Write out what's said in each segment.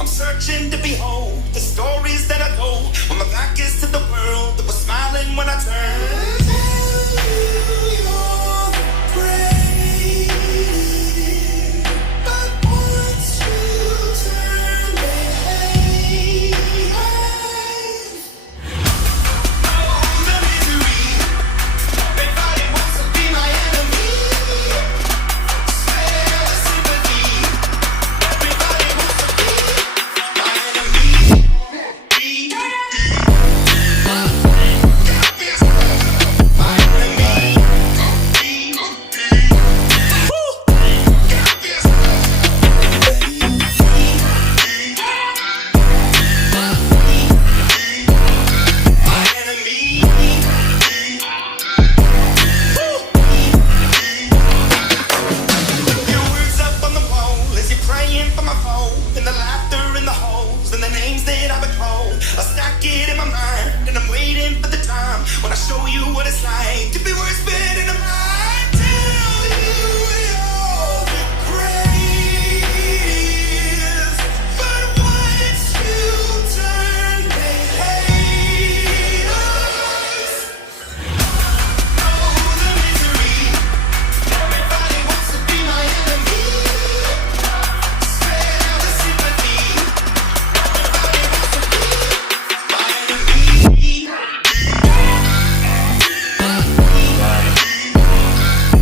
I'm searching to behold the stories that I told when my back is to the world that was smiling when I turned. You're great, but once you turn, they hate. The misery, everybody wants to be my enemy. Spare the sympathy, everybody wants to be my enemy. Your words up on the wall as you're praying for my phone, and the laughter in the holes, and the names that I've been told. I stack it in my mind, and I'm waiting for the time when I show you what it's like to be worse fit in a mind. Tell you you're the greatest, but once you turn, they hate us. Oh, the misery. Everybody wants to be my enemy. Spare the sympathy. Everybody wants to be my enemy.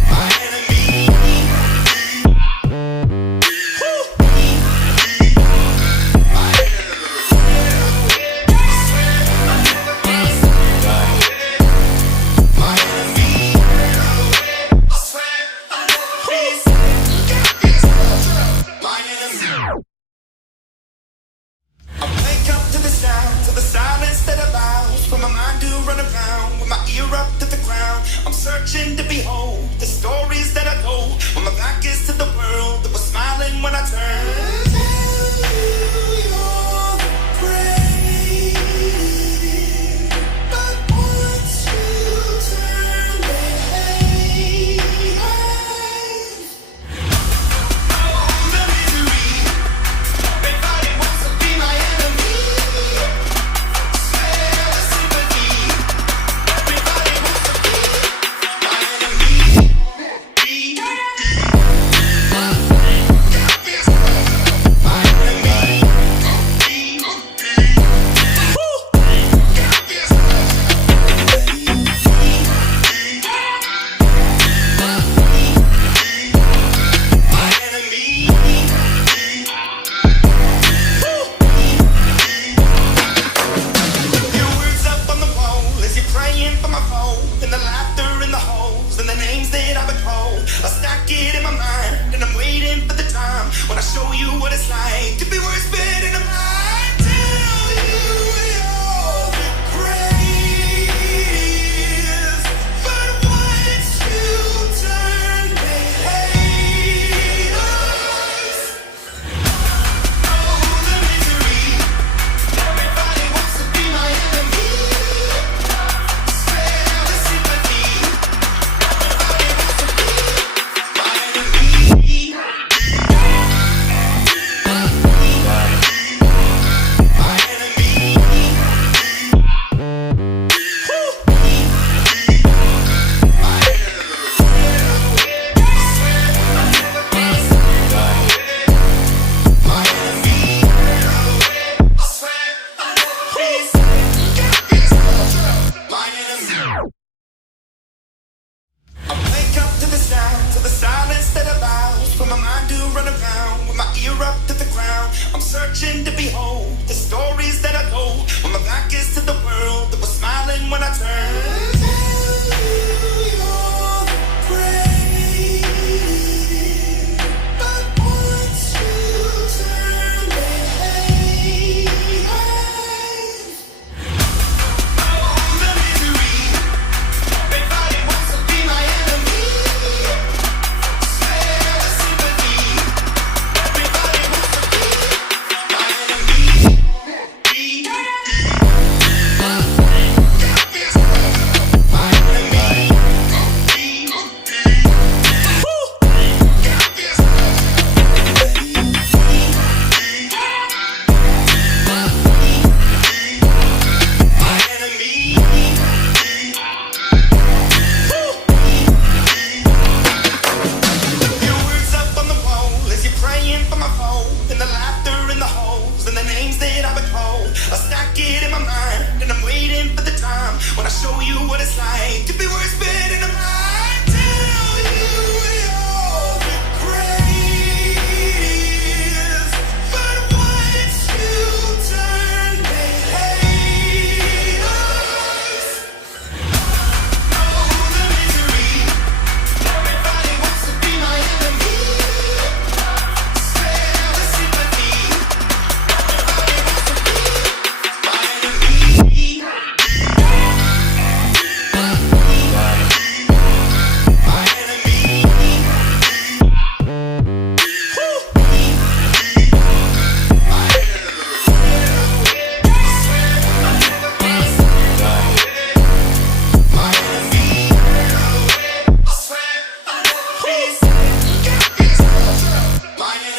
My enemy. I swear I'll never be my enemy. I wake up to the sounds of the silence that allows for my mind to run around with my ear up to the ground. I'm searching to behold the stories that I told when my back is to the world that was smiling when I turned. You're great, but once you turn, they hate. The misery. Everybody wants to be my enemy. Spare the sympathy. Everybody wants to be my enemy.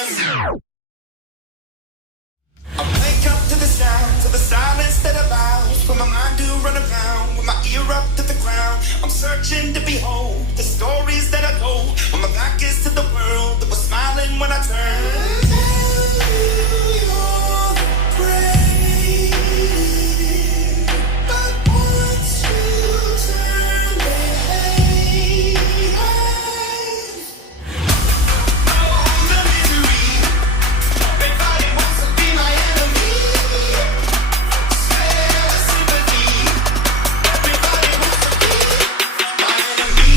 I wake up to the sounds of the silence that allows for my mind to run around with my ear up to the ground. I'm searching to behold the stories that I told when my back is to the world that was smiling when I turned. You're the great, but once you turn, they hate us. The misery, everybody wants to be my enemy. Spare the sympathy, everybody wants to be my enemy.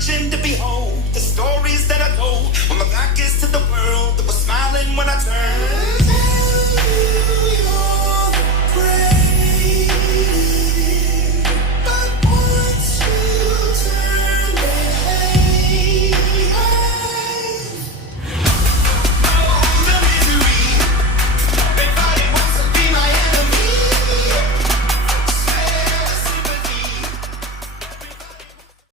searching to